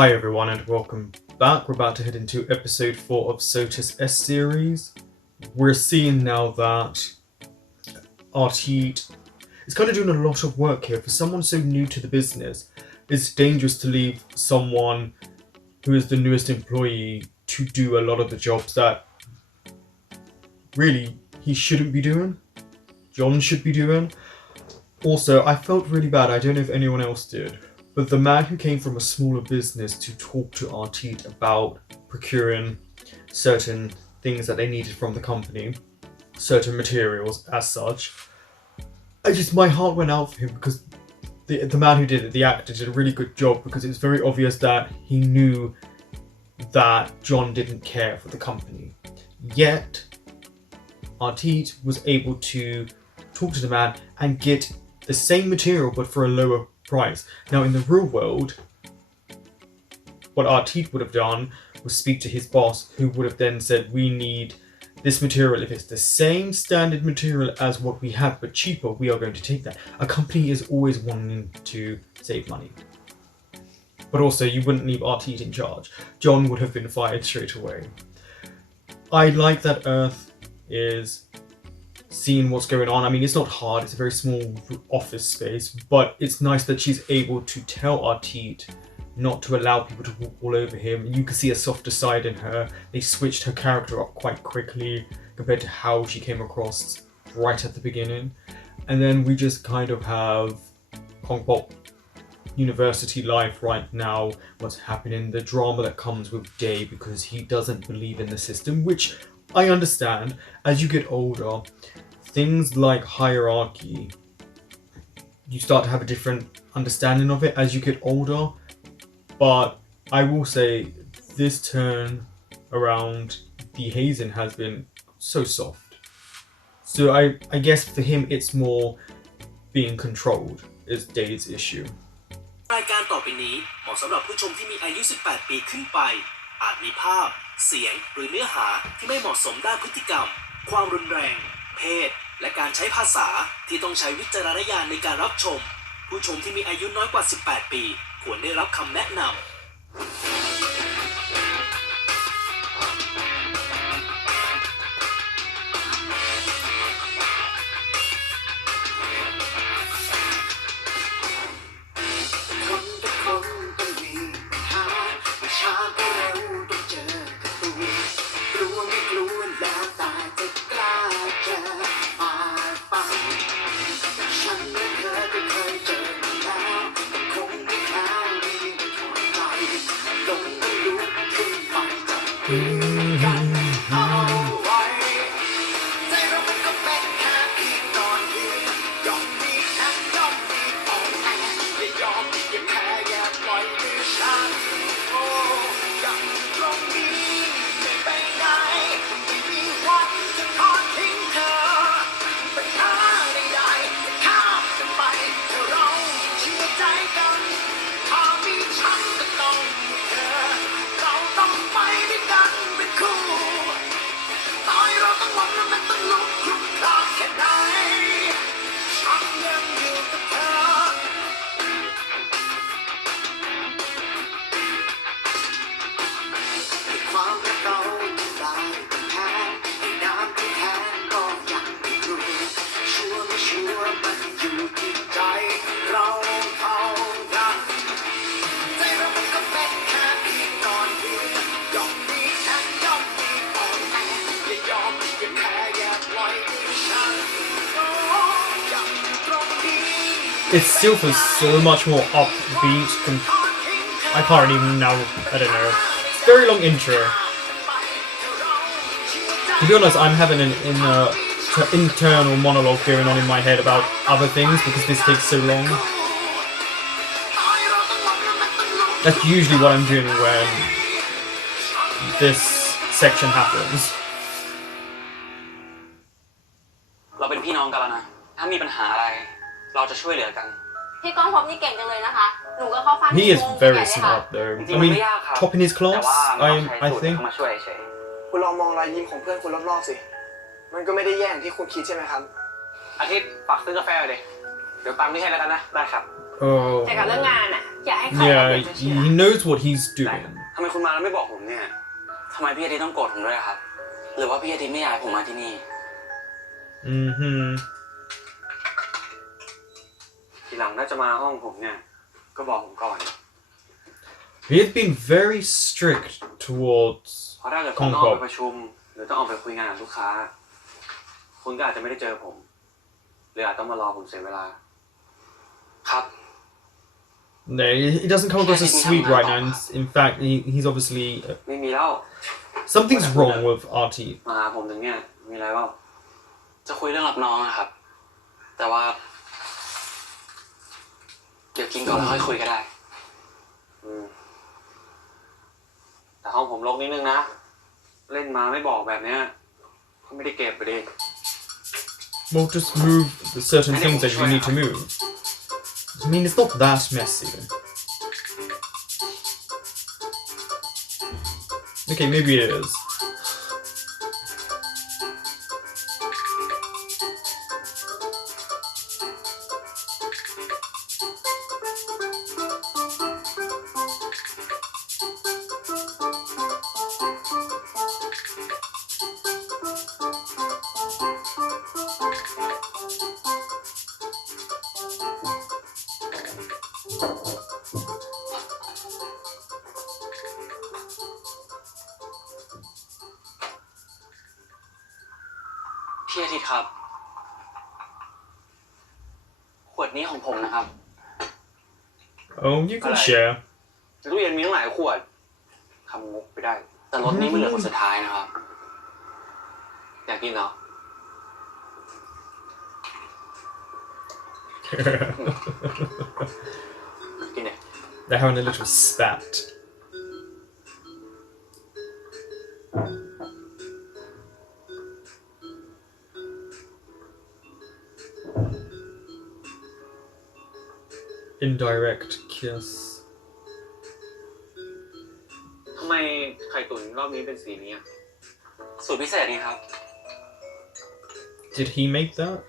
Hi everyone and welcome back. We're about to head into episode 4 of SOTUS S series. We're seeing now that Artite is kind of doing a lot of work here. For someone so new to the business, it's dangerous to leave someone who is the newest employee to do a lot of the jobs that really he shouldn't be doing. John should be doing. Also, I felt really bad, I don't know if anyone else did, but the man who came from a smaller business to talk to Artite about procuring certain things that they needed from the company, certain materials as such, my heart went out for him because the man who did it, the actor, did a really good job because it was very obvious that he knew that John didn't care for the company. Yet, Artite was able to talk to the man and get the same material but for a lower price. Now in the real world, what Artite would have done was speak to his boss, who would have then said, we need this material. If it's the same standard material as what we have but cheaper, we are going to take that. A company is always wanting to save money. But also you wouldn't leave Artite in charge. John would have been fired straight away. I like that Earth is seeing what's going on. I mean, it's not hard, it's a very small office space, but it's nice that she's able to tell Artite not to allow people to walk all over him. You can see a softer side in her. They switched her character up quite quickly compared to how she came across right at the beginning. And then we just kind of have Kongpop university life right now, what's happening, the drama that comes with Day because he doesn't believe in the system, which I understand. As you get older, things like hierarchy, you start to have a different understanding of it as you get older. But I will say this turn around the hazing has been so soft. So I guess for him it's more being controlled is Day's issue. รายการต่อไปนี้เหมาะสำหรับผู้ชมที่มีอายุ 18 ปีขึ้นไปอาจมีภาพเสียงหรือเนื้อหาที่ไม่เหมาะสมด้านพฤติกรรมความรุนแรงเพศและการใช้ภาษาที่ต้องใช้วิจารณญาณในการรับชมผู้ชมที่มีอายุน้อยกว่า 18 ปีควรได้รับคำแนะนำ It still feels so much more upbeat. I can't even now, I don't know. It's a very long intro. To be honest, I'm having an internal monologue going on in my head about other things because this takes so long. That's usually what I'm doing when this section happens. เราเป็นพี่น้องกันแล้วนะถ้ามีปัญหาอะไรเราจะช่วยเหลือกัน พี่ก้องพบนี่เก่งจังเลยนะคะหนูก็เข้าฟัง He is very smart though. I mean, top in his class, I think. มาช่วยเฉย คุณลองมองรอยยิ้มของเพื่อนคุณรอบๆสิมันก็ไม่ได้แย่อย่างที่คุณคิดใช่ไหมครับ อาทิตย์ฝากซื้อกาแฟเลยเดี๋ยวตังค์ไม่ให้แล้วกันนะได้ครับ แต่กับเรื่องงานอ่ะ อย่าให้ใครเอาเป Yeah, รียบเสีย he knows what he's doing. ทำไมคุณมาแล้วไม่บอกผมเนี่ยทำไมพี่อาทิตย์ต้องโกรธผมด้วยครับ หรือว่าพี่อาทิตย์ไม่อยากให้ผมมาที่นี่ ทีหลังถ้าจะมาห้องผมเนี่ยก็บอกผมก่อน He has been very strict towards เพราะถ้าเกิดผมต้องออกไป Concord. ประชุมหรือต้องออกไปคุยงานกับลูกค้าคุณก็อาจจะไม่ได้เจอผมหรืออาจต้องมารอผมเสียเวลาครับ No, he doesn't come across as sweet right now. In fact, he's obviously ไม่มีแล้ว something's wrong with RT. มาหาผมถึงเนี่ยมีอะไรบ้างจะคุยเรื่องรับน้องนะครับแต่ว่าเดี๋ยวกินก่อนแล้วค่อยคุยก็ได้แต่ห้องผมรกนิดนึงนะเล่นมาไม่บอกแบบเนี้ยก็ไม่ได้เก็บไปดิ Well, just move the certain things that you need to move. I mean, it's not that messy. Okay, maybe it is.พี่อาทิตย์ครับขวดนี้ของผมนะครับ Oh, you can share. ตู้เย็นมีตั้งหลายขวดทำงกไปได้ แต่รถนี้มันเหลือคนสุดท้ายนะครับอยากกินเหรอ กินเนี่ย They're having a little spat. Indirect kiss. ทำไมไข่ตุ๋นรอบนี้เป็นสีนี้สูตรพิเศษนี่ครับ Did he make that?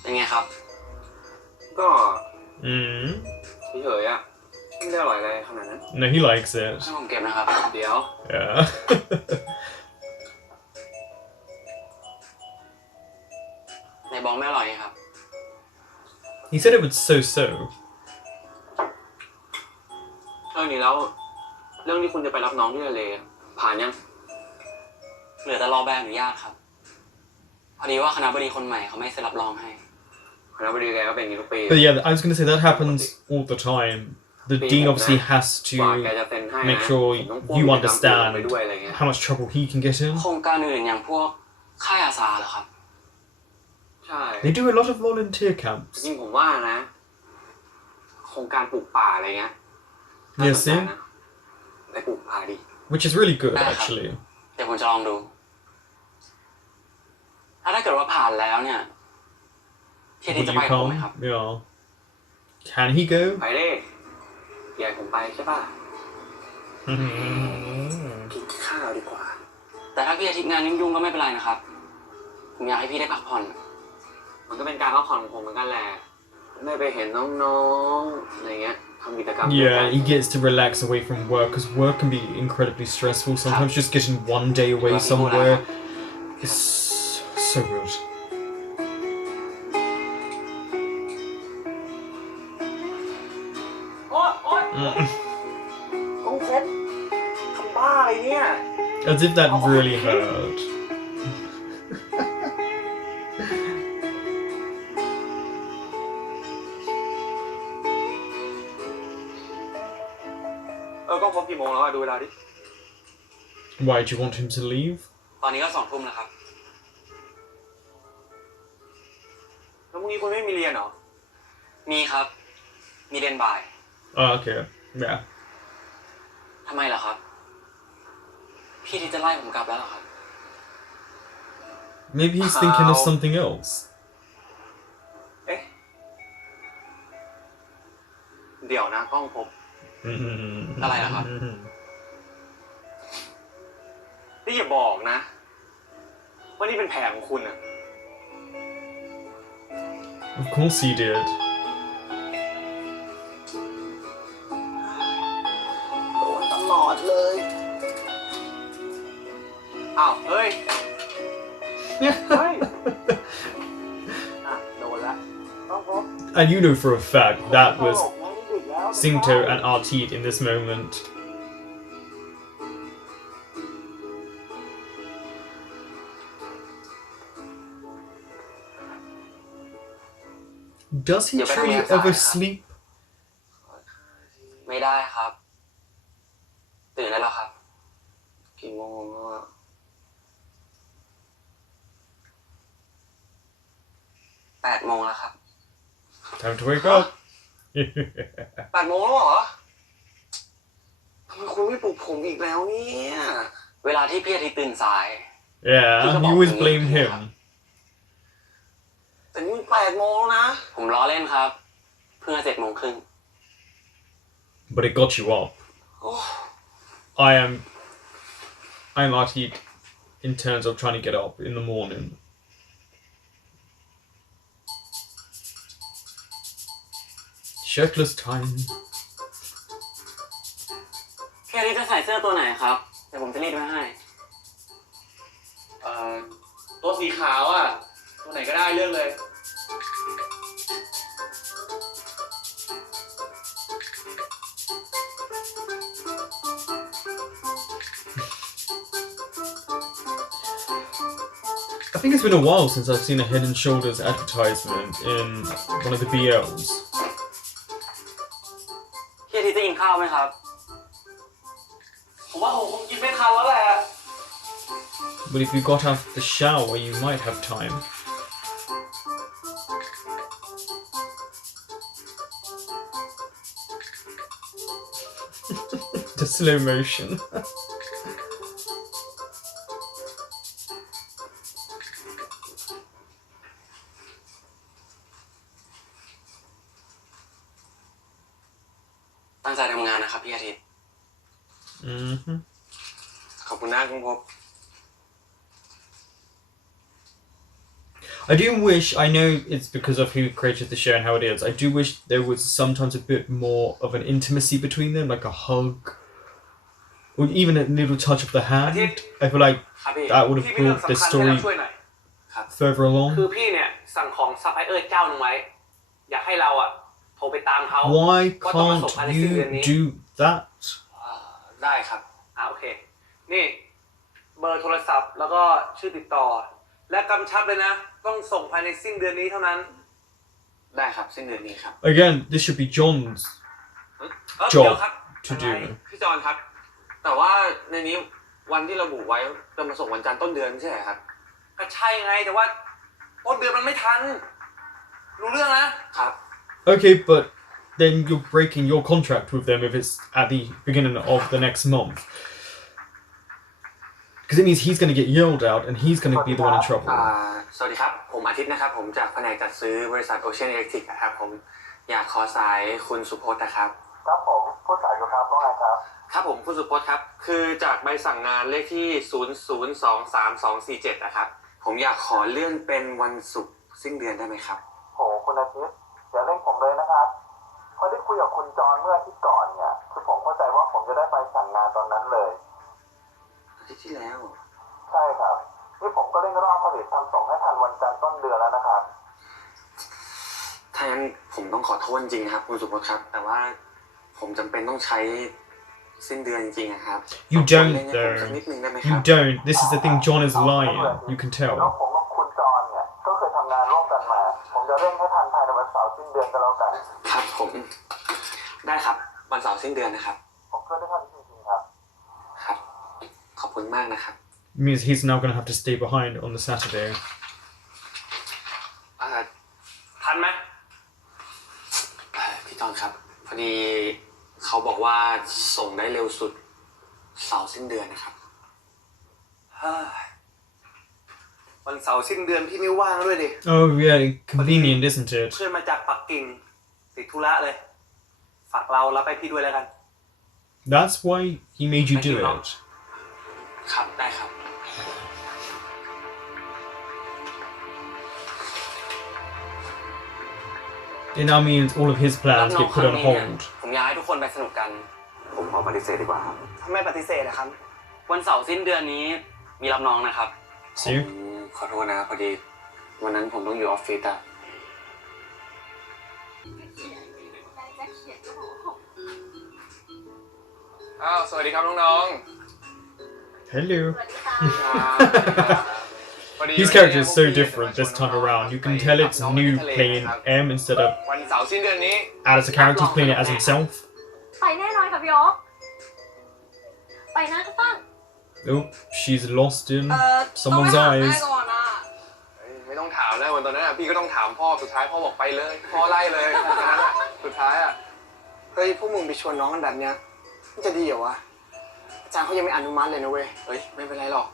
เป็นไงครับ ก็ เฉยๆอะไม่ได้อร่อยอะไรขนาดนั้น No, he likes it. ให้ผมเก็บนะครับ เดี๋ยว Yeah. ในบอกไม่อร่อยครับ He said it was so-so. เรื่องนี้แล้ว เรื่องที่คุณจะไปรับน้องที่ทะเลผ่านยัง เหลือแต่รอใบอนุญาตครับ พอดีว่าคณบดีคนใหม่เขาไม่เซ็นรับรองให้ คณบดีแกก็เป็นอย่างนี้ทุกปี But yeah, I was going to say that happens all the time. The dean obviously has กว่า to แกจะเซ็นให้ make นะ sure ผมต้องพ่วง you กิจกรรมอื่นไป understand ด้วยอะไรเงี้ย how much trouble he can get in. โครงการอื่นอย่างพวกค่ายอาสาเหรอครับ ใช่ They do a lot of volunteer จ camps. ริงผมว่านะ โครงการปลูกป่าอะไรเงี้ย Yes, น่าสนใจ see? นะไปปลูกป่าดิ Which is really good, Ah. actually. เดี๋ยวผมจะลองดู ถ้าเกิดว่าผ่านแล้วเนี่ยพี่อาทิต Will ย์จะ you ไปกับผมไหมครับ come? Yeah. Can he go? ไปดิอยากผมไปใช่ป่ะ กินข้าวดีกว่า แต่ถ้าพี่อาทิตย์งานยุ่งๆก็ไม่เป็นไรนะครับ ผมอยากให้พี่ได้พักผ่อน มันก็เป็นการพักผ่อนของผมเหมือนกันแหละได้ไปเห็นน้องๆอะไรเงี้ยทำกิจกรรม Yeah, he gets to relax away from work because work can be incredibly stressful. Sometimes just getting one day away somewhere is so good. กองเพชรทำบ้าอะไรเนี่ย As if that really hurt. กล้องพบกี่โมงแล้วดูเวลาดิ Why do you want him to leave? ตอนนี้ก็2 ทุ่มแล้วครับ แล้วพรุ่งนี้คุณไม่มีเรียนเหรอ มีครับ มีเรียนบ่าย Oh, okay. Yeah. ทำไมล่ะครับ พี่ที่จะไล่ผมกลับแล้วเหรอครับ Maybe he's thinking of something else. เอ๊ะ เดี๋ยวนะกล้องพบ อะไรล่ะครับ นี่อย่าบอกนะว่านี่เป็นแผนของคุณอะ Of course he did. โดนตลอดเลยอ้าวเฮ้ย เฮ้ยอ่ะโดนละต้องพบ And you know for a fact that was งั้นดึกแล้ว Singto and Artit in this moment. Does he truly ever sleep? ไม่ได้ครับ ตื่นได้แล้วครับกี่โมงแล้ว8 โมงแล้วครับ Time to wake up. 8 โมงแล้วเหรอทำไมคุณไม่ปลุกผมอีกแล้วเนี่ยเวลาที่พี่อาทิตย์ตื่นสาย Yeah, you always blame him. แต่นี่มัน8 โมงแล้วนะ ผมล้อเล่นครับ เพิ่ง7 โมงครึ่ง But it got you up. I'm Artit in terms of trying to get up in the morning. Shirtless time. พี่อาทิตย์จะใส่เสื้อตัวไหนครับเดี๋ยวผมจะรีดไว้ให้ ตัวสีขาวอ่ะ ตัวไหนก็ได้เลือกเลย I think it's been a while since I've seen a Head and Shoulders advertisement in one of the BLs. พี่อาทิตย์จะกินข้าวไหมครับ ผมว่าผมคงกินไม่ทันแล้วแหละ But if you got out of the shower, you might have time. The slow motion. ตั้งใจทำงานนะครับพี่อาทิตย์ Mm-hmm. ขอบคุณนะคุณพบ I do wish, I know it's because of who created the show and how it is, I do wish there was sometimes a bit more of an intimacy between them, like a hug, or even a little touch of the hand. I feel like ครับพี่ that would have พี่มีเรื่อง brought the สำคัญให้ story เราช่วยหน่อย further คือ along. พี่เนี่ยสั่งของซัพพลายเออร์เจ้าหนึ่งไว้ อยากให้เราอ่ะโทรไปตามเขา Why ว่าต้องมาส่งภายใน can't สิ้นเดือน you นี้ do that? ได้ครับ โอเค นี่เบอร์โทรศัพท์แล้วก็ชื่อติดต่อ และกำชับเลยนะ ต้องส่งภายในสิ้นเดือนนี้เท่านั้น ได้ครับสิ้นเดือนนี้ครับ Again, this should be John's เดี๋ยว job ครับ to do. พี่จอนครับ แต่ว่าในนี้วันที่ระบุไว้จะมาส่งวันจันทร์ต้นเดือนไม่ใช่เหรอครับ ก็ใช่ไงแต่ว่าต้นเดือนมันไม่ทัน รู้เรื่องนะ ครับ Okay, but then you're breaking your contract with them if it's at the beginning of the next month. Because it means he's going to get yelled out and he's going to be the one in trouble. สวัสดีครับ ผมอาทิตย์นะครับ ผมจากแผนกจัดซื้อบริษัท Ocean Electric นะครับ ผมอยากขอสายคุณสุพจน์นะครับ ครับผมผู้สายอยู่ครับว่าไงครับ ครับผมคุณสุพจน์ครับ คือจากใบสั่งงานเลขที่ 0023247 นะครับ ผมอยากขอเลื่อนเป็นวันศุกร์สิ้นเดือนได้ไหมครับ โหคุณอาทิตย์อย่าเร่งผมเลยนะครับพอได้คุยกับคุณจรเมื่ออาทิตย์ก่อนเนี่ยคือผมเข้าใจว่าผมจะได้ไปสั่งงานตอนนั้นเลย อาทิตย์ที่แล้ว ใช่ครับนี่ผมก็เร่งรอบผลิตทำส่งให้ทันวันจันทร์ต้นเดือนแล้วนะครับ ถ้างั้นผมต้องขอโทษจริงๆนะครับคุณสุพจน์ครับ แต่ว่าผมจำเป็นต้องใช้สิ้นเดือนจริงๆนะครับ You รบกวน don't เร่งให้ผมสักนิดนึงได้ไหมค You รับ don't. This is the thing, John is lying. You can แล้ว tell. ผมกับคุณจรเนี่ยก็เคยทำงานร่วมกันมา ผมจะเร่งให้ทันภายในวันเสาร์สิ้นเดือนก็แล้วกัน ครับผมได้ครับวันเสาร์สิ้นเดือนนะครับ ผมช่วยได้เท่านี้จริงๆครับ ครับ ขอบคุณมากนะครับ It means he's now going to have to stay behind on the Saturday. ทันไหม พี่จอนครับ พอดีเขาบอกว่าส่งได้เร็วสุดเสาร์สิ้นเดือนนะครับ วันเสาร์สิ้นเดือนพี่ไม่ว่างด้วยดิ Oh, yeah, convenient, isn't it? เพื่อนมาจากปักกิ่งติดธุระเลย ฝากเรารับไปพี่ด้วยแล้วกัน That's why he made you do Thank you, it. ครับได้ครับ เ It now means all of his รับ plans น้อง get ครั้ put ง on นี้เนี่ย hold. ผมอยากให้ทุกคนไปสนุกกัน ผมขอปฏิเสธดีกว่าครับ ทำไมปฏิเสธอะครับ วันเสาร์สิ้นเดือนนี้มีรับน้องนะครับ See? ขอโทษนะพอดีวันนั้นผมต้องอยู่ออฟฟิศอะ อ้าวสวัสดีครับน้อง Hello. ๆพอดี His character is so different this time around. You can tell it's new playing M instead of วันเสาร์สิ้นเดือนนี้ as a character he's playing it as himself. ไปแน่นอนค่ะพี่โอ๊คไปนะก็ตั้ง Oh, she's lost in ต้องไป someone's หาแม่ eyes. ก่อนอะ เฮ้ยไม่ต้องถามนะวันตอนนั้นอะพี่ก็ต้องถามพ่อสุดท้ายพ่อบอกไปเลยพ่อไล่เลยตอนนั้นอะสุดท้ายอะ เฮ้ยพวกมึงไปชวนน้องกันแบบเนี้ยมันจะดีเหรอวะอาจารย์เขายังไม่อนุมัติเลยนะเว้ย เฮ้ยไม่เป็นไรหรอก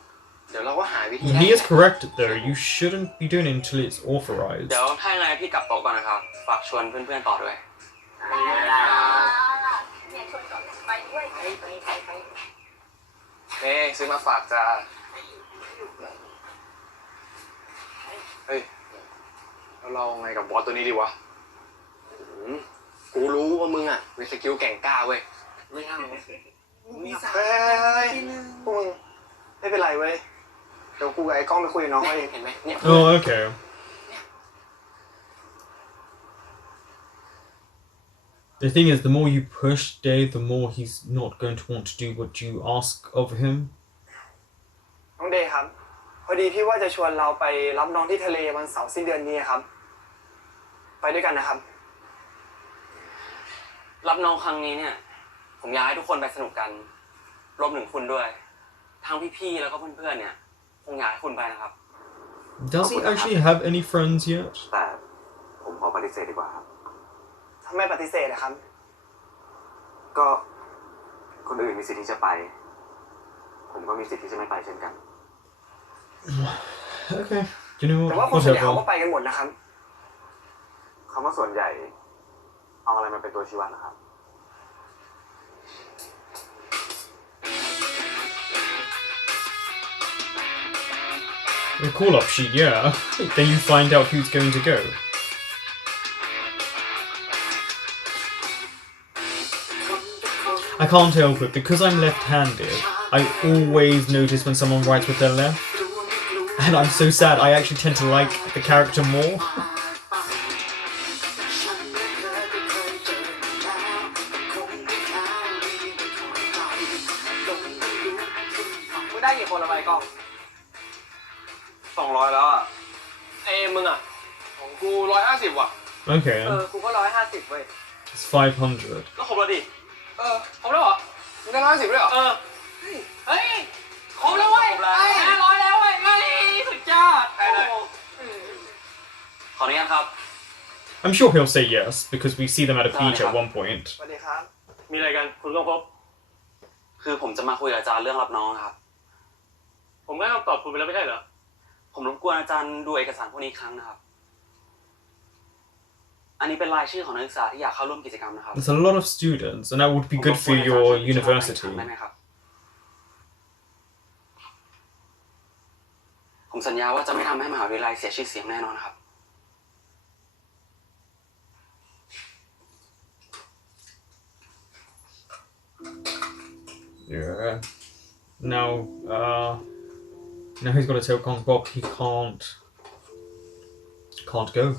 เดี๋ยวเราก็หาวิธี He is correct though. You shouldn't be doing it until it's authorized. เดี๋ยวถ้ายังไงพี่กลับโต๊ะก่อนนะครับ ฝากชวนเพื่อนๆต่อด้วย เนี่ยชวนก่อนไปด้วย เน่ซื้อมาฝากจ้าเฮ้ยแล้วเราไงกับบอสตัวนี้ดีวะ กูรู้ว่ามึงอะมีสกิลแก่งกล้าเว้ย ไม่เอา เฮ้ยพวกมึงไม่เป็นไรเว้ย เดี๋ยวกูกับไอ้กล้องไปคุยกับน้องเขาเอง เห็นไหมเนี่ย Oh, okay. The thing is, the more you push Dave, the more he's not going to want to do what you ask of him. น้องเดย์ครับ พอดีพี่ว่าจะชวนเราไปรับน้องที่ทะเลวันเสาร์สิ้นเดือนนี้ครับ ไปด้วยกันนะครับ รับน้องครั้งนี้เนี่ย ผมอยากให้ทุกคนไปสนุกกันรวมถึงคุณด้วย ทั้งพี่ๆแล้วก็เพื่อนๆเนี่ยคงอยากให้คุณไปนะครับ Does he actually have any friends yet? แต่ผมขอปฏิเสธดีกว่าครับ ทำไมปฏิเสธอะครับ ก็คนอื่นมีสิทธิ์ที่จะไป ผมก็มีสิทธิ์ที่จะไม่ไปเช่นกัน Okay. You know แต่ what? ว่าคนส่วนใหญ่เขา Whatever. ก็ไปกันหมดนะครับ คำว่าส่วนใหญ่ เอาอะไรมาเป็นตัวชี้วัดนะครับ The call up sheet, yeah. Then you find out who's going to go. I can't help it, because I'm left-handed, I always notice when someone writes with their left. And I'm so sad, I actually tend to like the character more. มึงได้กี่คนละไปกล้อง 200แล้วอะ มึงอะ ของกู150ว่ะ Okay, กูก็150เว้ย it's 500. ก็ครบแล้วดิ ครบแล้วเหรอ มึงได้150ด้วยเหรอ เฮ้ยครบแล้วเว้ย500แล้วเว้ยสุดยอด ไปเลย ขออนุญาตครับ I'm sure he'll say yes, because we see them at a beach at one point. สวัสดีครับ มีอะไรกันคุณต้องพบคือผมจะมาคุยกับอาจารย์เรื่องรับน้องครับ ผมได้คำตอบคุณไปแล้วไม่ใช่เหรอ ผมรบกวนอาจารย์ดูเอกสารพวกนี้อีกครั้งนะครับ อันนี้เป็นรายชื่อของนักศึกษาที่อยากเข้าร่วมกิจกรรมนะครับ There's a lot of students, and that would be ผม good รบก for วนอาจารย์ your ช่วยพิจารณาอีกครั้ง university. ได้ไหมครับ ผมสัญญาว่าจะไม่ทำให้มหาวิทยาลัยเสียชื่อเสียงแน่นอนครับ Yeah. Now, now he's got to tell Kong Bob he can't go.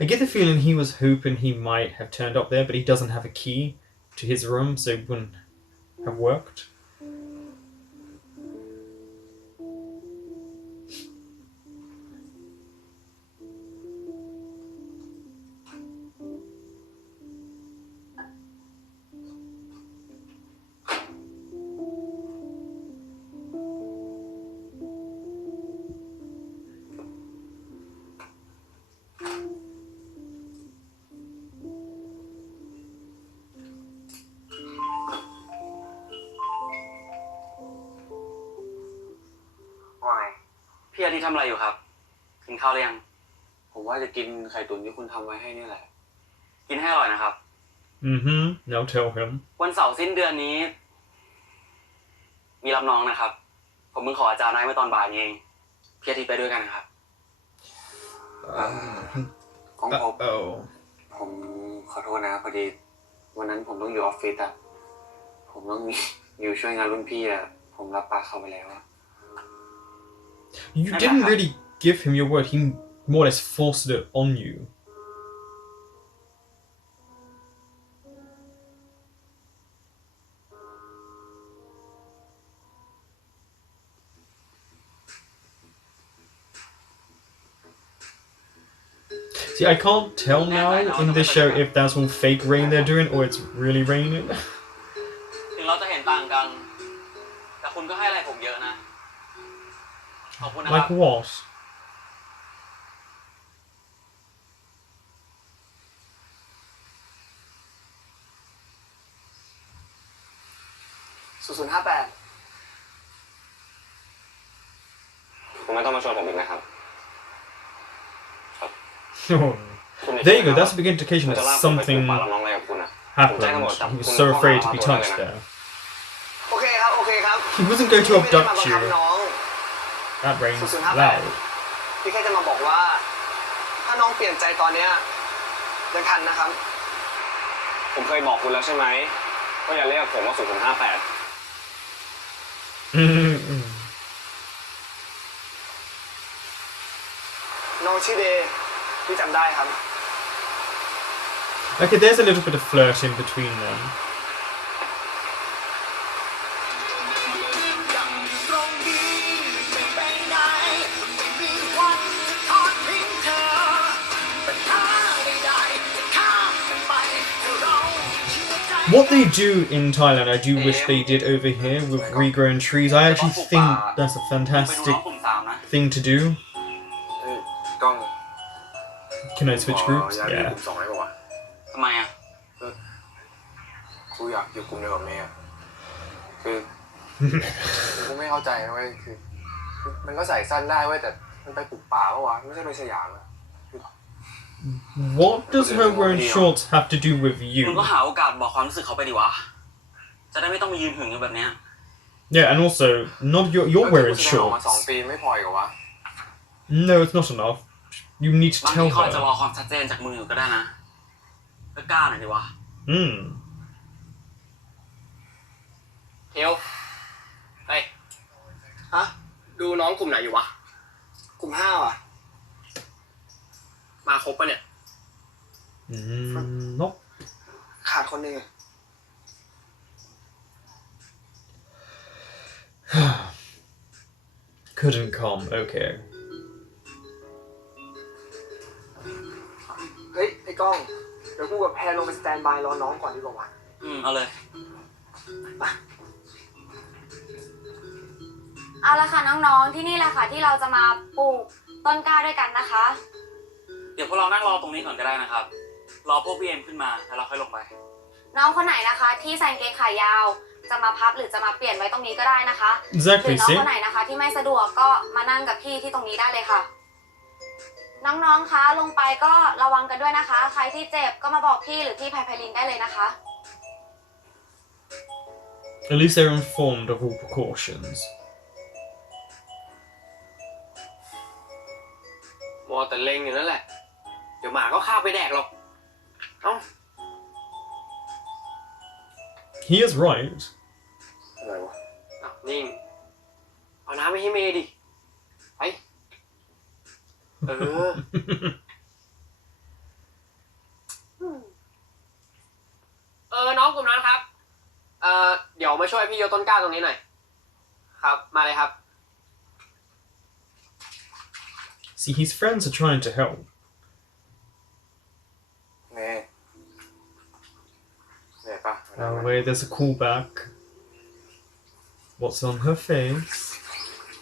I get the feeling he was hoping he might have turned up there, but he doesn't have a key to his room, so it wouldn't have worked. Why? พี่อาทิตย์ทำอะไรอยู่ครับ กินข้าวหรือยัง ผมว่าจะกินไข่ตุ๋นที่คุณทำไว้ให้นี่แหละ กินให้อร่อยนะครับ Mm-hmm. Now tell him. วันเสาร์สิ้นเดือนนี้ มีรับน้องนะครับ ผมเพิ่งขออาจารย์ไว้เมื่อตอนบ่ายนี้เอง พี่อาทิตย์ไปด้วยกันนะครับ ของผม Uh-oh. ผมขอโทษนะพอดีวันนั้นผมต้องอยู่ออฟฟิศอะผมต้องอยู่ช่วยงานรุ่นพี่อะผมรับปากเขาไปแล้วอะ You didn't really give him your word. He more or less forced it on you. See, I can't tell now in this show if that's all fake rain they're doing or it's really raining. ถึงเราจะเห็นต่างกัน แต่คุณก็ให้อะไรผมเยอะนะ ขอบคุณนะครับ Like what? 0058 คุณไม่ต้องมาชวนผมอีกนะครับ There you go, that's a big indication that something ปากรับน้องอะไรกับคุณอะ happened. He was so afraid to be touched there. โอเคครับ โอเคครับ He wasn't going to พี่ไม่ได้มา abduct บังคับ you. น้อง That rain's 0058 loud. พี่แค่จะมาบอกว่า ถ้าน้องเปลี่ยนใจตอนเนี้ยยังทันนะครับ ผมเคยบอกคุณแล้วใช่ไหมว่าอย่าเรียกผมว่า0058 น้องชื่อเดย์พี่จำได้ครับ Okay, there's a little bit of flirting between them. 'What they do in Thailand, I do wish they did over here with regrowing trees. I actually think that's a fantastic thing to do. กล้อง Can I switch groups? อยากอยู่ Yeah. กลุ่ม 2ได้ป่าวะ ทำไมอะ กูอยากอยู่กลุ่มเดียวกับเมย์อะคือกูไม่เข้าใจนะเว้ยคือมันก็ใส่สั้นได้เว้ยแต่มันไปปลูกป่าปะวะไม่ใช่ไปสยามอะ What does her wearing shorts have to do with คุณก็ you? หาโอกาสบอกความรู้สึกเขาไปดิวะ จะได้ไม่ต้องมายืนหึงกันแบบเนี้ย Yeah, and also, not you're wearing กูแสดงออกมา shorts. 2 ปีไม่พออีกเหรอวะ No, it's not enough. You need to บางที tell เขาอาจจะร her. อความชัดเจนจากมืออยู่ก็ได้นะก็กล้าหน่อยดิวะ เทียวเฮ้ยฮะ ดูน้องกลุ่มไหนอยู่วะ กลุ่ม 5 ว่ะ มาครบปะเนี่ย Nope. ขาดคนหนึ่ง Couldn't come. Okay. เฮ้ย ไอ้กล้อง เดี๋ยวกูกับแพรลงไปสแตนบายรอน้องก่อนดีกว่าวะ เอาเลย เอาละค่ะน้องๆที่นี่แหละค่ะที่เราจะมาปลูกต้นกล้าด้วยกันนะคะ เดี๋ยวพวกเรานั่งรอตรงนี้ก่อนก็ได้นะครับ รอพวกพี่เอ็มขึ้นมาแล้วเราค่อยลงไป น้องคนไหนนะคะที่ใส่กางเกงขายาว จะมาพับหรือจะมาเปลี่ยนไว้ตรงนี้ก็ได้นะคะหรือ Exactly. น้อง See? คนไหนนะคะที่ไม่สะดวกก็มานั่งกับพี่ที่ตรงนี้ได้เลยค่ะ น้องๆคะลงไปก็ระวังกันด้วยนะคะ ใครที่เจ็บก็มาบอกพี่หรือพี่ไพลินได้เลยนะคะ At least they're informed of all precautions. มัวแต่เล็งอยู่นั่นแหละ เดี๋ยวหมาก็ฆ่าไปแดกหรอก เอ้า He is right. อะไรวะ นี่ เอาน้ำไปให้เมย์ดิ ไป น้องกลุ่มนั้นครับ เดี๋ยวมาช่วยพี่ยกต้นกล้าตรงนี้หน่อย ครับ มาเลยครับ See, his friends are trying to help. เมย์เหนื่อยปะ Oh wait, there's a callback. What's on her face?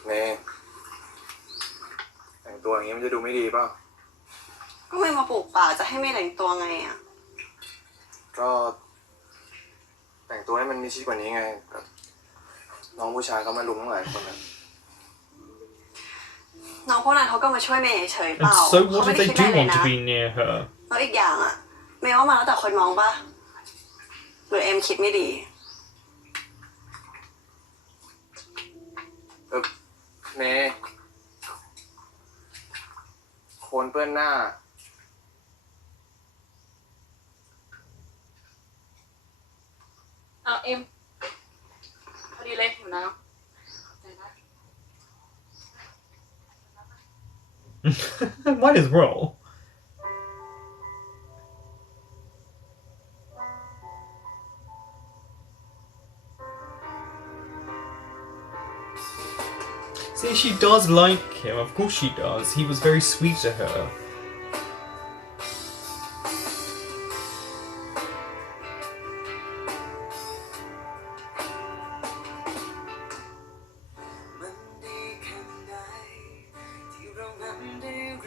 เมย์แต่งตัวอย่างนี้มันจะดูไม่ดีเปล่า ก็ไม่มาปลูกป่าจะให้ไม่แต่งตัวไงอ่ะ ก็แต่งตัวให้มันมีชีวิตกว่านี้ไงแบบน้องผู้ชายเขามาลุมตั้งหลายคนนะ น้องพวกนั้นเขาก็มาช่วยเมย์เฉยๆเป And ล่า so เขา what ไม่ if ได้ they คิด do อะไรเลย want นะ to be near her? แล้วอีกอย่างอ่ะเมย์ว่ามาแล้วแต่คนมองป่ะหรือเอ็มคิดไม่ดี เมย์ ลนเปื้อนหน้า เอาเอ็มพอดีเลยอยู่นะใจนะ Might as well. See, she does like him. Of course she does. He was very sweet to her.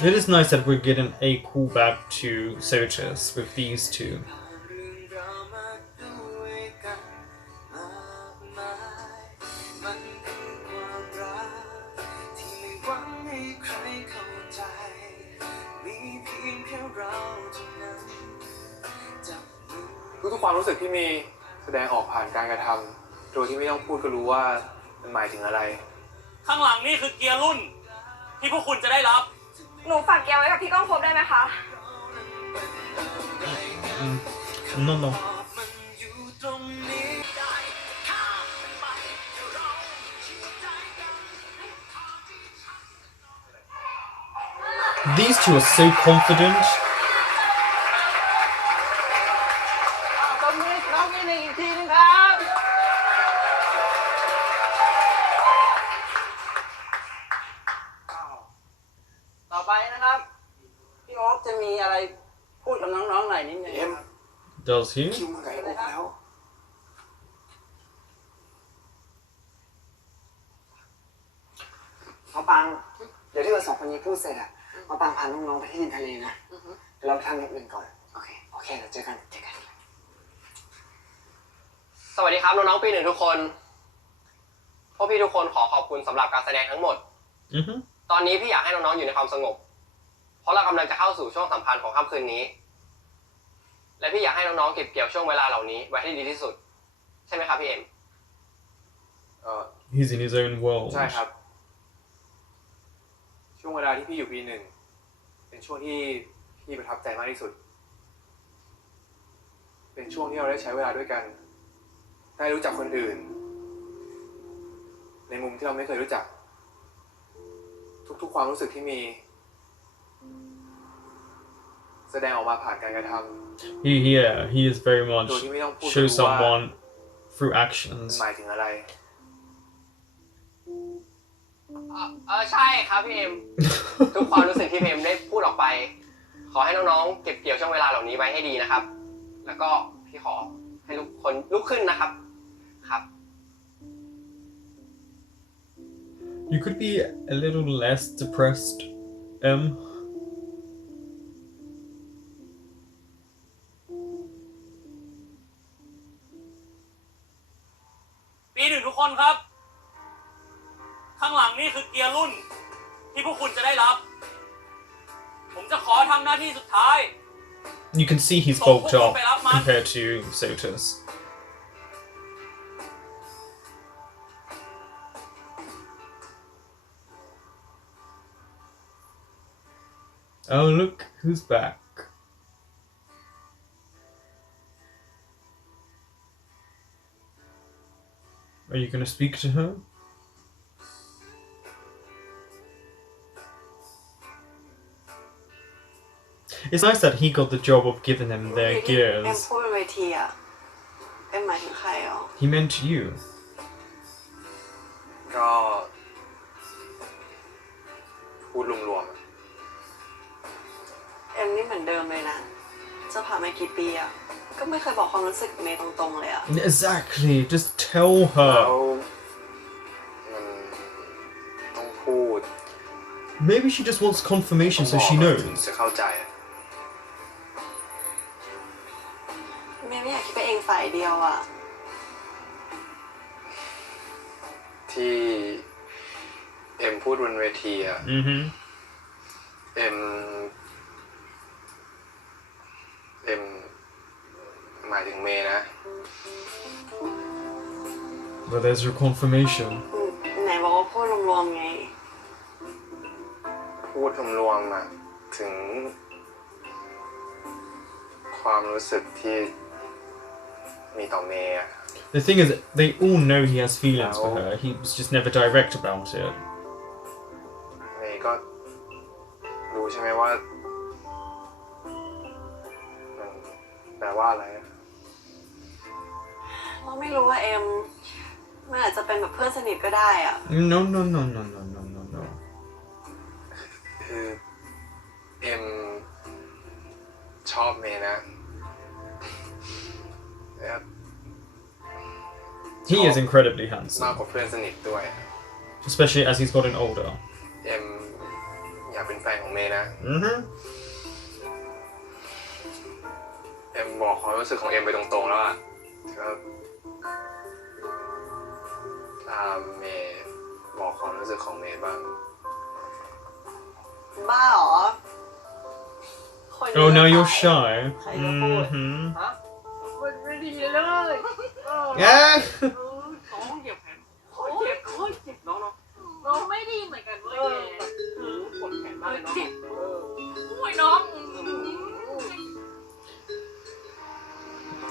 It is nice that we're getting a callback to SOTUS with these two.ทุกความรู้สึกที่มีแสดงออกผ่านการกระทำโดยที่ไม่ต้องพูดก็รู้ว่ามันหมายถึงอะไร ข้างหลังนี่คือเกียร์รุ่น ที่พวกคุณจะได้รับ หนูฝากแกไว้กับพี่ก้องพบได้ไหมคะ No, no. These two are so confident. น้องกินอีกทีนึงครับต่อไปนะครับ พี่โอ๊คจะมีอะไรพูดกับน้องๆหน่อยนิดนึงครับ Does he? คิวมันไก่อกแล้วเอาปัง เดี๋ยวที่เราสองคนนี้พูดเสร็จอะเอาปังพาน้องๆไปที่ริมทะเลนะเดี๋ยวเราไปทำอย่างอื่นก่อน โอเคเดี๋ยวเจอกัน สวัสดีครับน้องๆปี 1ทุกคนพวกพี่ทุกคนขอขอบคุณสำหรับการแสดงทั้งหมด ตอนนี้พี่อยากให้น้องๆอยู่ในความสงบ เพราะเรากำลังจะเข้าสู่ช่วงสำคัญของค่ำคืนนี้ และพี่อยากให้น้องๆเก็บเกี่ยวช่วงเวลาเหล่านี้ไว้ให้ดีที่สุด ใช่ไหมครับพี่เอ็ม He's in his own world. ใช่ครับ ช่วงเวลาที่พี่อยู่ปี 1เป็นช่วงที่พี่ประทับใจมากที่สุด เป็นช่วงที่เราได้ใช้เวลาด้วยกัน ได้รู้จักคนอื่น ในมุมที่เราไม่เคยรู้จัก ทุกๆความรู้สึกที่มี แสดงออกมาผ่านการกระทำ He is very much โดยที่ไม่ต้องพูด show รู้ว่า someone through มัน actions. หมายถึงอะไร ใช่ครับพี่เอ็ม ทุกความรู้สึกที่พี่เอ็มได้พูดออกไป ขอให้น้องๆเก็บเกี่ยวช่วงเวลาเหล่านี้ไว้ให้ดีนะครับ แล้วก็พี่ขอให้ทุกคนลุกขึ้นนะครับครับ You could be a little less depressed, M. ปี 1ทุกคนครับ ข้างหลังนี่คือเกียร์รุ่น ที่พวกคุณจะได้รับ ผมจะขอทำหน้าที่สุดท้าย You can see he's bulked up compared to SOTUS. Oh, look who's back. Are you going to speak to her? It's nice that he got the job of giving them their เอ็ม gears. พูดบนเวทีอะเอ็มหมายถึงใครอ่ะ He meant you. ก็พูดรวมๆ เอ็มนี่เหมือนเดิมเลยนะ จะผ่านมากี่ปีอะก็ไม่เคยบอกความรู้สึกเมย์ตรงๆเลยอะ Exactly. Just tell แล้ว her. มันต้องพูด Maybe she just wants confirmation so she ถึง knows. จะเข้าใจอะ เมย์ไม่อยากคิดไปเองฝ่ายเดียวอะ ที่เอ็มพูดบนเวทีอะ Mm-hmm. เอ็มหมายถึงเมย์นะ But there's your confirmation. ไหนบอกว่าพูดรวมๆไง พูดรวมๆอะ ถึงความรู้สึกที่มีต่อเมย์ The thing is, they all know he has feelings for her. He was just never direct about it. เมย์ก็รู้ใช่ไหมว่ามันแปลว่าอะไรอะ เราไม่รู้ว่าเอ็มมันอาจจะเป็นแบบเพื่อนสนิทก็ได้อะ No, no, no, no, no, no, no, no. คือเอ็มชอบเมย์นะแล้ว He is incredibly มาก handsome, กว่าเพื่อนสนิทด้วย especially as he's gotten older. เอ็มอยากเป็นแฟนของเมย์นะ Mm-hmm. เอ็มบอกความรู้สึกของเอ็มไปตรงๆแล้วอะก็ตามเมย์บอกความรู้สึกของเมย์บ้าง บ้าเหรอคนเย Oh, อะ now ไป you're shy. ใครจะพูด Mm-hmm. ฮะมันไม่ดีเลย Yeah. น้องเหยียบแขนโคตรเจ็บโคตรเจ็บน้อง น้องไม่ดีเหมือนกันเว้ยแก ปวดแขนมากเลยน้อง เจ็บโอ้ยน้อง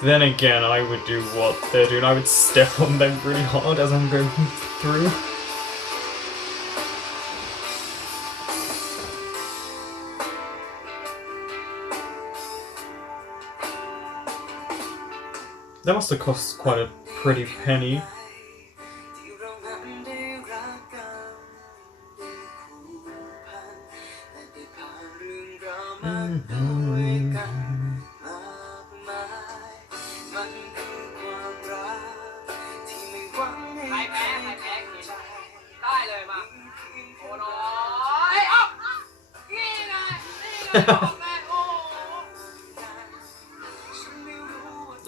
Then again, I would do what they're doing. I would step on them really hard as I'm going through. That must have cost quite a pretty penny. Mm-hmm. ใครแพ้กินได้เลยมาโอ้น้อยอ๊ะนี่ไงแม่โอ้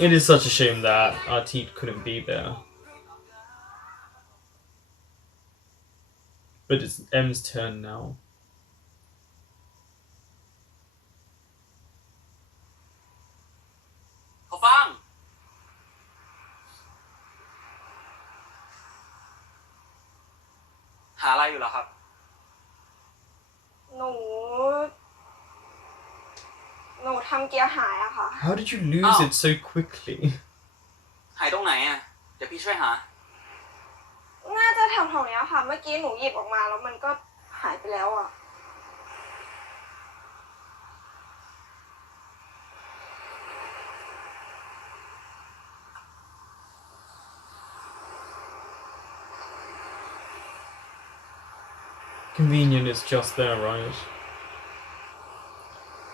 It is such a shame that Artit couldn't be there. But it's M's turn now. เขาฟังหาอะไรอยู่เหรอครับ หนูทำเกียร์หายอะค่ะ How did you lose Oh. it so quickly? หายตรงไหนอ่ะ เดี๋ยวพี่ช่วยหา น่าจะแถวๆเนี้ยค่ะ เมื่อกี้หนูหยิบออกมาแล้วมันก็หายไปแล้วอะ Convenient is just there, right?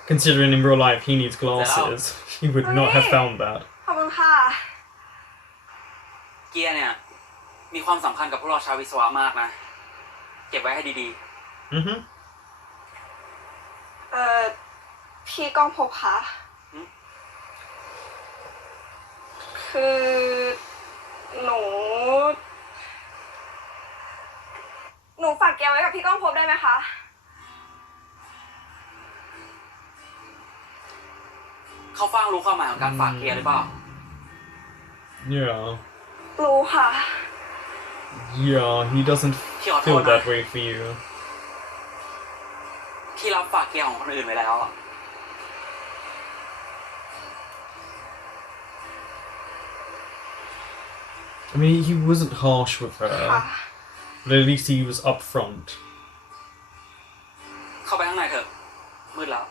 Considering in real life he needs glasses, he would not have found that. ขอบคุณค่ะ เกียร์เนี่ย มีความสำคัญกับพวกเราชาววิศวะมากนะ เก็บไว้ให้ดี Mm-hmm. พี่ก้องภพคะ หืม คือหนูฝากเกียร์ไว้กับพี่ก้องภพได้ไหมคะ ๆ เขาฟังรู้ความหมายของการฝากเกียร์หรือเปล่า Yeah. รู้ค่ะ Yeah, he doesn't Sure, feel hold that on. way for you. ที่รับฝากเกียร์ของคนอื่นไว้แล้วอะ I mean, he wasn't harsh with her, ค่ะ but at least he was upfront. เข้าไปข้างในเถอะ มืดแล้ว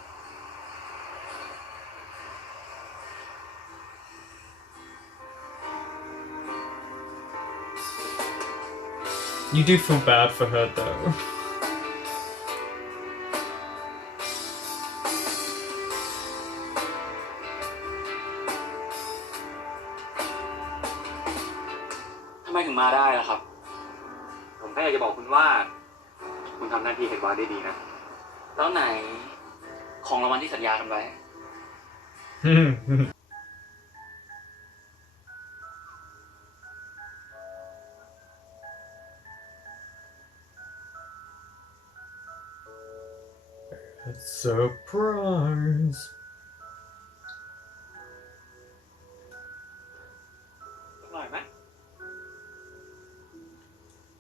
You do feel bad for her, though. ทำไมถึงมาได้ล่ะครับ ผมแค่อยากจะบอกคุณว่า คุณทำหน้าที่เฮดบาร์ได้ดีนะ แล้วไหนของรางวัลที่สัญญากันไว้ Surprise.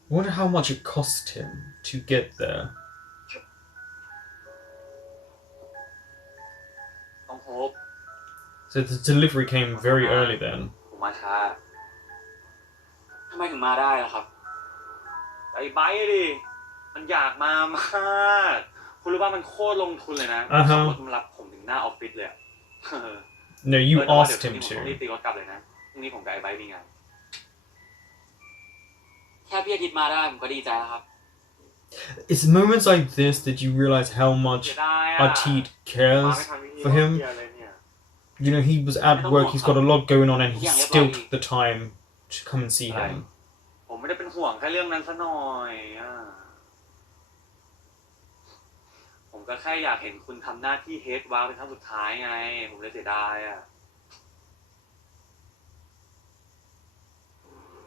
Wonder how much it cost him to get there. ต้องโฮป So the delivery came very early then. ผมมาช้าทำไมถึงมาได้ล่ะครับไอ้ไบค์ดิมันอยากมามากคุณรู้ป่ะมันโคตรลงทุนเลยนะขับรถมารับผมถึงหน้าออฟฟิศเลยNo, you แต่ว่า asked เดี๋ยว him ผมรีบ to. ตีรถกลับเลยนะพรุ่งนี้ผมกับไอ้ไบค์มีงานแค่พี่อาทิตย์มาได้ผมก็ดีใจแล้วครับ It's moments like this that you realize how much Atit cares for him. You know, he was at work, he's got a lot going on, and he still took the time to come and see him. ผมไม่ได้เป็นห่วงแค่เรื่องนั้นซะหน่อยผมก็แค่อยากเห็นคุณทำหน้าที่เฮดวาเป็นครั้งสุดท้ายไงผมเลยเสียดาย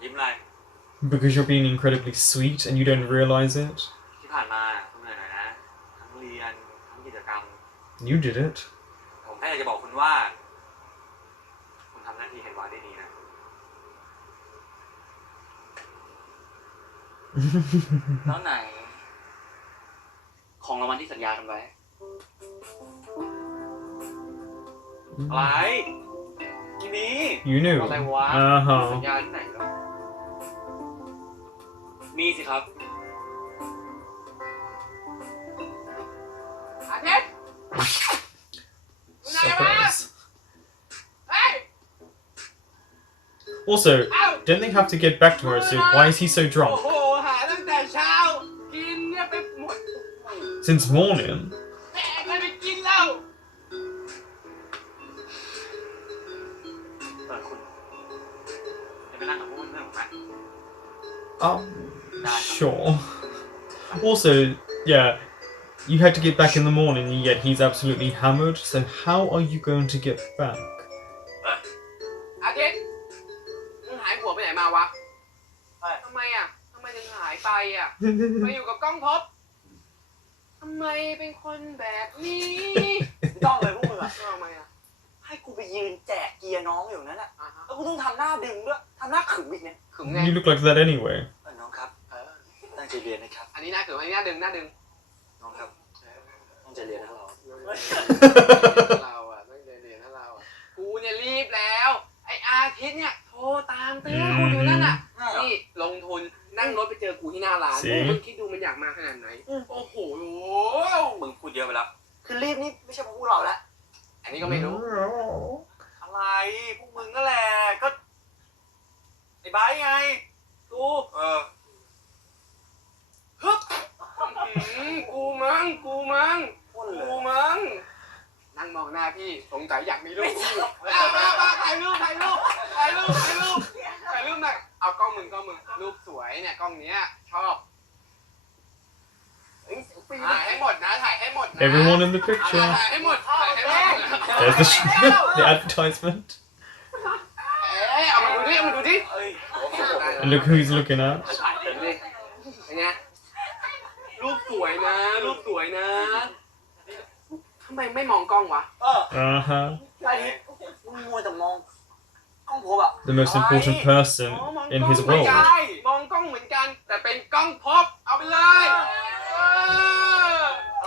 ยิ้มอะไร Because you're being incredibly sweet and you don't realize it. ที่ผ่านมาคุณเหนื่อยหน่อยนะทั้งเรียนทั้งกิจกรรม You did it. ผมแค่อยากจะบอกคุณว่าคุณทำหน้าที่เฮดวาได้ดีนะ แล้วไหนของรางวัลที่สัญญากันไว้อะไรทีนี้ You knew. อะไรวะ สัญ Uh-huh. ญาที่ไหนหรอมีสิครับ อาทิตย์ Suckers. เฮ้ย Also, don't they have to get back tomorrow, so why is he so โอ้ drunk? โหหาตั้งแต่เช้ากินเนี่ยไปหมด Since morning? แม่งเลยไปกินแล้ว คุณจะไปนั่งกับพวกเพื่อนผมไหม Sure. Also, yeah, you had to get back in the morning, yet he's absolutely hammered, so how are you going to get back? อาทิตย์มึงหายหัวไปไหนมาวะทำไมอ่ะทำไมถึงหายไปอ่ะมาอยู่กับกล้องพบทำไมเป็นคนแบบนี้ ไม่ต้องเลยพวกมึงอะ ทำไมอ่ะ ให้กูไปยืนแจกเกียร์น้องอยู่นั่นแหละแล้วกูต้องทำหน้าดึงด้วยทำหน้าขึงอีกเนี่ย ขึงไง You look like that anyway. น้องครับตั้งใจเรียนนะครับ อันนี้หน้าขึงอันนี้หน้าดึงหน้าดึง น้องครับตั้งใจเรียนนะเรา เราอ่ะตั้งใจเรียนนะเราอ่ะกูเนี่ยรีบแล้วไออาทิตย์เนี่ยโทรตามเตือนกูอยู่นั่นน่ะนี่ลงทุนนั่งรถไปเจอกูที่หน้าร้านมึงคิดดูมันอยากมาขนาดไหนโอ้โห มึงพูดเยอะไปแล้ว คือรีบนี่ไม่ใช่เพราะพวกเราแล้ว อันนี้ก็ไม่รู้ อะไรพวกมึงนั่นแหละก็ไอ้ไบร์ทไงดูฮึบ กูมั้งนั่งมองหน้าพี่สงสัยอยากมีรูปพี่มาถ่ายรูปหน่อยเอากล้องมึงรูปสวยเนี่ยกล้องเนี้ยชอบถ่ายให้หมดนะ Everyone in the picture. ถ่ายให้หมด There's the advertisement. เอามาดูดิ And look who he's looking at. เป็นไงรูปสวยนะทำไมไม่มองกล้องวะ Uh-huh. ไอ้นี่มึงมัวแต่มองกล้องพบอะ The most important person in his world. มองกล้องเหมือนกันแต่เป็นกล้องพบเอาไปเลย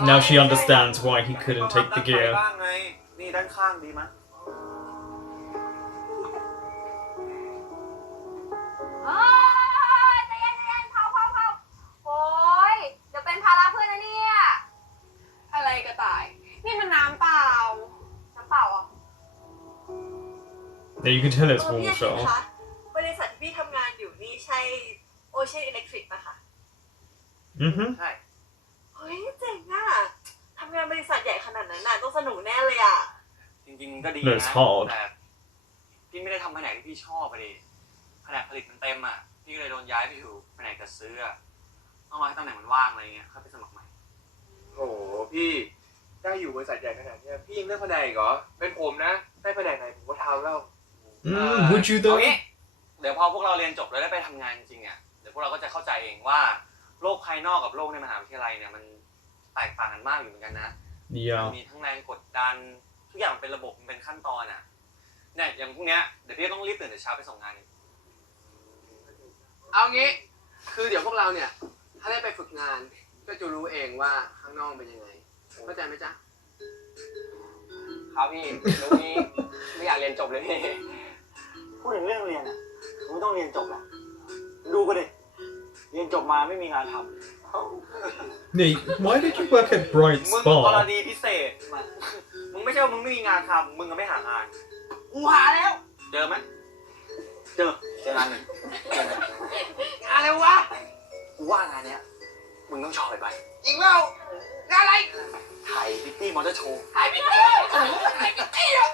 Now she understands why he couldn't take the gear. บ้างไงนี่ด้านข้างดีมั้ย เฮ้ยใจเย็นเผาโอ้ยเดี๋ยวเป็นภาระเพื่อนนะเนี่ย อะไรก็ตาย นี่มันน้ำเปล่า น้ำเปล่าอ่ะ Now you can tell it's พี่อาทิต water. ย์คะบริษัทที่พี่ทำงานอยู่นี่ใช่โอเชียนอิเล็กทริกป่ะคะ Mm-hmm. ใช่ เฮ้ยเจ๋งอ่ะทำงานบริษัทใหญ่ขนาดนั้นน่ะต้องสนุกแน่เลยอ่ะ จริงๆก็ดี No, นะ it's hard. แต่พี่ไม่ได้ทำแผนกที่พี่ชอบอะดิแผนกผลิตมันเต็มอะพี่ก็เลยโดนย้ายไปอยู่แผนกจัดซื้ออะต้องรอให้ตำแหน่งมันว่างอะไรเงี้ยเข้าไปสมัครใหม่ โอ้โหพี่ได้อยู่บริษัทใหญ่ขนาดนี้พี่ยังเลือกแผนกอีกเหรอเป็นผมนะได้แผนกไหนผมก็ทำแล้ว Would you เอา though? งี้เดี๋ยวพอพวกเราเรียนจบแล้วได้ไปทำงานจริงๆอะเดี๋ยวพวกเราก็จะเข้าใจเองว่าโลกภายนอกกับโลกในมหาวิทยาลัยเนี่ยมันแตกต่างกันมากอยู่เหมือนกันนะ Yeah. มีทั้งแรงกดดันทุกอย่างมันเป็นระบบมันเป็นขั้นตอนอะเนี่ยอย่างพวกเนี้ยเดี๋ยวพี่ต้องรีบตื่นแต่เช้าไปส่งงานอีก เอางี้คือเดี๋ยวพวกเราเนี่ยถ้าได้ไปฝึกงานก็จะรู้เองว่าข้างนอกเป็นยังไงเข้าใจไหมจ๊ะ ครับพี่ลุงนี้ไม่อยากเรียนจบเลยพี่ พูดถึงเรื่องเรียนอ่ะมึงไม่ต้องเรียนจบหรอกดูกูดิเรียนจบมาไม่มีงานทำ Nate, why did you work at Bright มึงกร Spa? ณีพิเศษมึงไม่ใช่ว่ามึงไม่มีงานทำมึงก็ไม่หางาน กูหาแล้ว เจอไหมเจองานหนึ่ง อะไรวะกูว่างานเนี้ยมึงต้องชอบไปอีกแล้วงานอะไรถ่ายพิตตี้มอเตอร์โชว์ถ่ายพิตตี้อ่ะ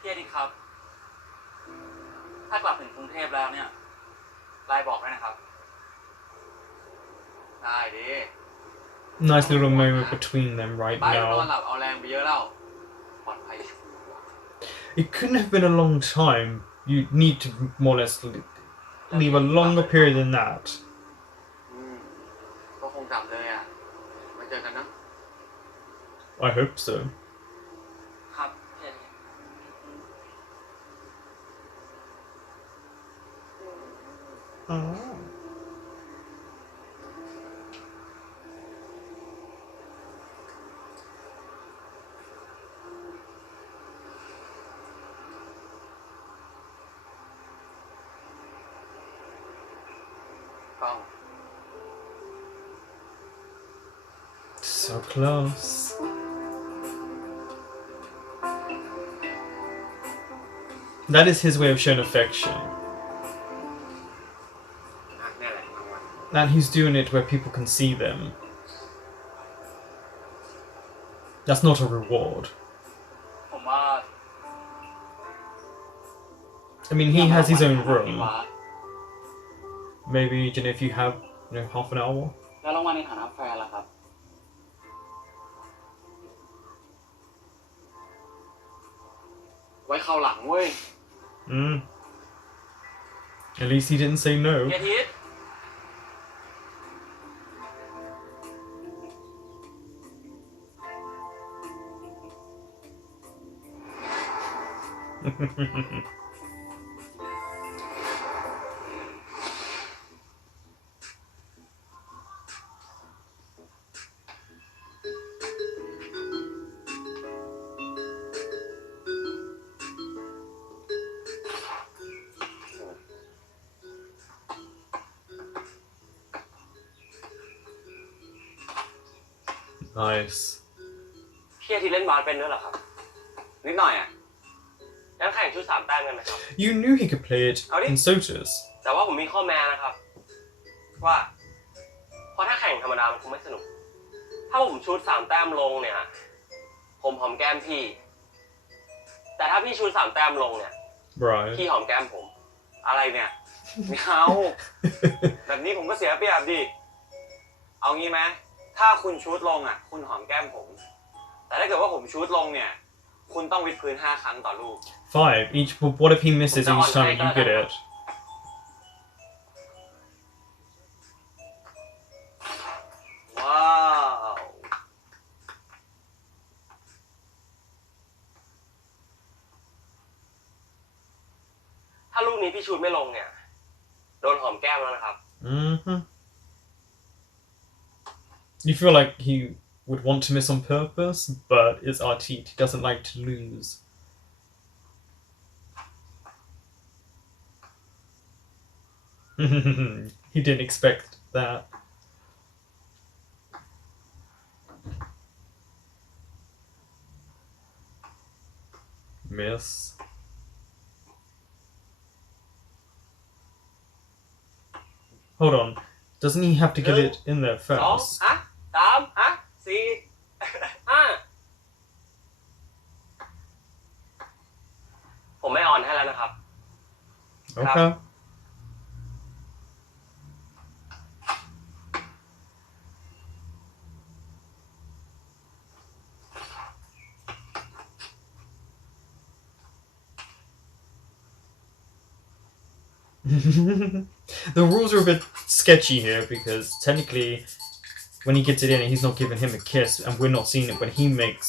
พี่อาทิตย์ครับ ถ้ากลับถึงกรุงเทพแล้วเนี่ยไลน์บอกด้วยนะครับ ได้ดิ Nice little moment between them right บ้านนอน now. หลับเอาแรงไปเยอะแล้วปลอดภัย It couldn't have been a long time. You need to more or less leave a longer period than that. ก็คงกลับเลยอ่ะมาเจอกันนะ I hope so. ครับพี่อาทิตย์ กล้อง So close. That is his way of showing affection. นี่แหละรางวัล And he's doing it where people can see them. That's not a reward. ผมว่า I mean, he has his own พี่ room. วะ Maybe, you know, if you have, half an hour. แล้วรางวัลในฐานะแฟนล่ะครับ ไว้เข้าหลังเว้ย At least he didn't say no. พี่อาทิตย์ Nice. พี่อาทิตย์เล่นบาสเป็นด้วยเหรอครับ นิดหน่อยอ่ะงั้นแข่งชุด3 แต้มกันไหมครับ You knew he could play it in SOTUS. แต่ว่าผมมีข้อแม้นะครับ ว่าเพราะถ้าแข่งธรรมดามันคงไม่สนุก ถ้าผมชุด3 แต้มลงเนี่ย ผมหอมแก้มพี่ แต่ถ้าพี่ชุด3 แต้มลงเนี่ย Right. พี่หอมแก้มผม อะไรเนี่ยไม่เอา แบบนี้ผมก็เสียเปรียบดิ เอางี้ไหมถ้าคุณชุดลงอ่ะ คุณหอมแก้มผม แต่ถ้าเกิดว่าผมชุดลงเนี่ย คุณต้องวิดพื้น5 ครั้งต่อลูก 5 each, but what if he misses each time you get it? ว้าว ถ้าลูกนี้พี่ชุดไม่ลงเนี่ย โดนหอมแก้มแล้วนะครับ You feel like he would want to miss on purpose, but it's Artit. He doesn't like to lose. He didn't expect that. Miss. Hold on. Doesn't he have to get it in there 2 first? 3 4 5 ผมไม่อ่อนให้แล้วนะครับ Okay. The rules are a bit sketchy here because technically when he gets it in he's not giving him a kiss and we're not seeing it when he makes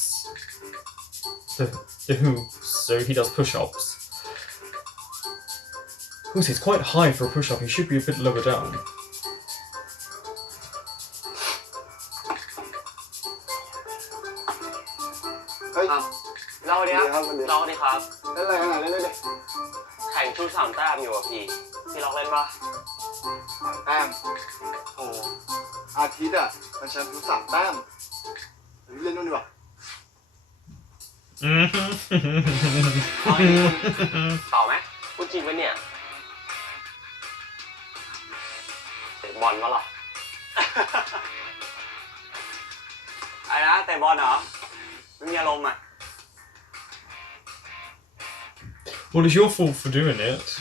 the hoops, so he does push-ups. It's quite high for a push-up, he should be a bit lower down. 3 แต้มอยู่อะพี่ลองเล่นปะ 3 แต้มโอ้อาทิตย์อ่ะมันแชมป์ทุก3 แต้มเล่นนู่นดีกว่า เปล่าไหมพูดจริงปะเนี่ยเตะบอลวะล่ะ ไอ้นะเตะบอลเหรอไม่มีอารมณ์อ่ะ Well, it's your fault for doing it.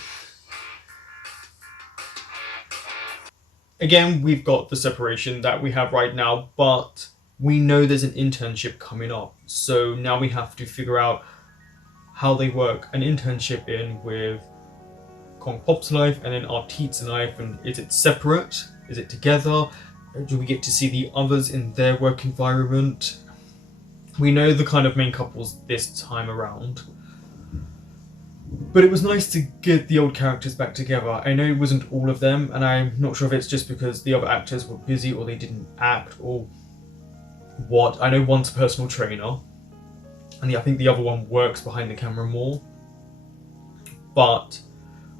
Again, we've got the separation that we have right now, but we know there's an internship coming up. So now we have to figure out how they work an internship in with Kong Pop's life and then Artite's life. And is it separate? Is it together? Do we get to see the others in their work environment? We know the kind of main couples this time around. But it was nice to get the old characters back together. I know it wasn't all of them, and I'm not sure if it's just because the other actors were busy or they didn't act or what. I know one's a personal trainer, and I think the other one works behind the camera more. But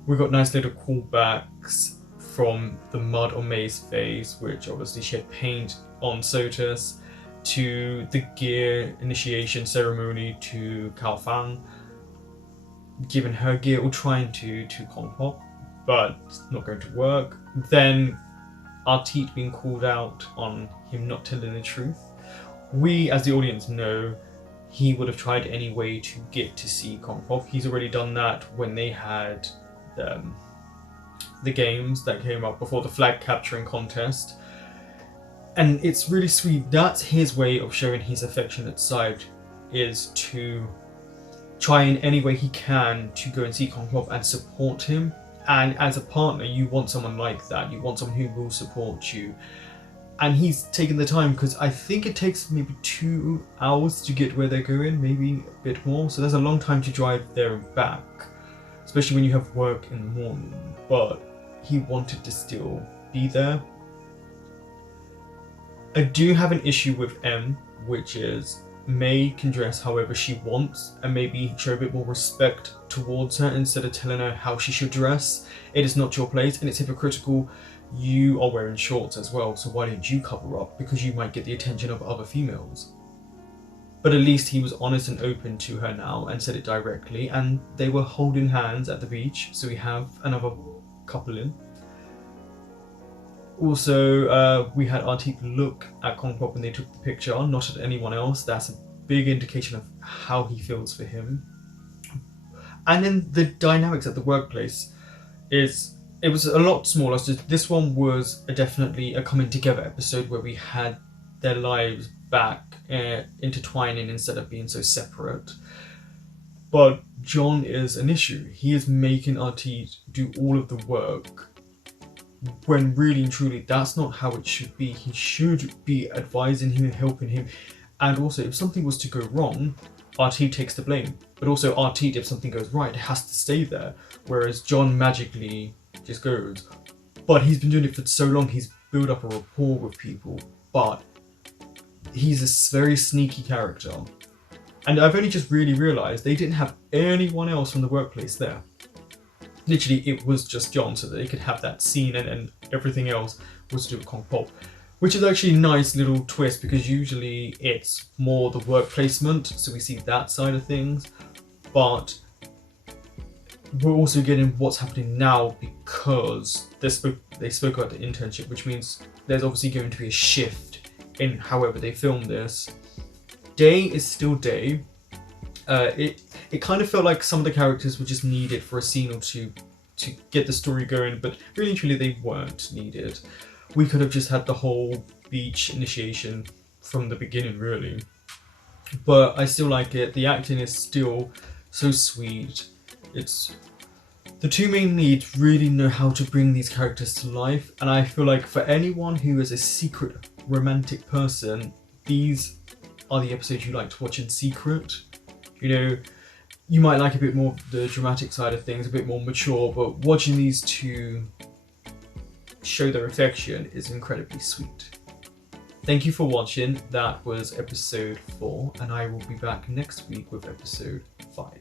we got nice little callbacks from the mud on May's face, which obviously she had paint on SOTUS, to the gear initiation ceremony to Cao Fang, giving her gear or trying to Kong Pop, but it's not going to work. Then Artite being called out on him not telling the truth. We, as the audience, know he would have tried anyway to get to see Kong Pop. He's already done that when they had the games that came up before the flag capturing contest. And it's really sweet. That's his way of showing his affectionate side, is to try in any way he can to go and see Kong Pop and support him. And as a partner, you want someone like that. You want someone who will support you. And he's taken the time, because I think it takes maybe 2 hours to get where they're going, maybe a bit more. So there's a long time to drive there and back, especially when you have work in the morning. But he wanted to still be there. I do have an issue with M, which is May can dress however she wants and maybe show a bit more respect towards her instead of telling her how she should dress. It is not your place, and it's hypocritical. You are wearing shorts as well, so why didn't you cover up? Because you might get the attention of other females. But at least he was honest and open to her now and said it directly, and they were holding hands at the beach, so we have another couple in. Also, we had Artite look at Kong Pop when they took the picture, not at anyone else. That's a big indication of how he feels for him. And then the dynamics at the workplace it was a lot smaller. So this one was definitely a coming together episode where we had their lives back intertwining instead of being so separate. But John is an issue. He is making Artite do all of the work, when really and truly that's not how it should be. He should be advising him and helping him. And also, if something was to go wrong, Artite takes the blame. But also Artite, if something goes right, it has to stay there. Whereas John magically just goes. But he's been doing it for so long, he's built up a rapport with people. But he's a very sneaky character. And I've only just really realised they didn't have anyone else from the workplace there. Literally, it was just John, so that they could have that scene, and everything else was to do with Kong Pop. Which is actually a nice little twist, because usually it's more the work placement, so we see that side of things. But we're also getting what's happening now, because they spoke about the internship, which means there's obviously going to be a shift in however they film this. Day is still Day. It kind of felt like some of the characters were just needed for a scene or two to get the story going, but really and truly they weren't needed. We could have just had the whole beach initiation from the beginning, really. But I still like it. The acting is still so sweet. The two main leads really know how to bring these characters to life, and I feel like for anyone who is a secret romantic person, these are the episodes you like to watch in secret. You know, you might like a bit more of the dramatic side of things, a bit more mature, but watching these two show their affection is incredibly sweet. Thank you for watching. That was episode 4, and I will be back next week with episode 5.